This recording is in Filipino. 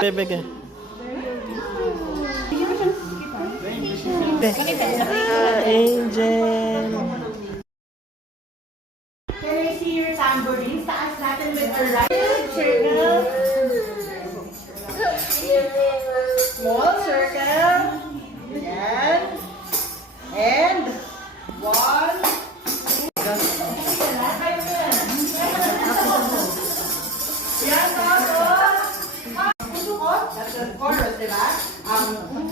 Bebe. Angel. Can I see your tambourine? Taas natin with a right circle. Small circle. Yan. And one. Yan, tapos. That's the chorus, diba? Ang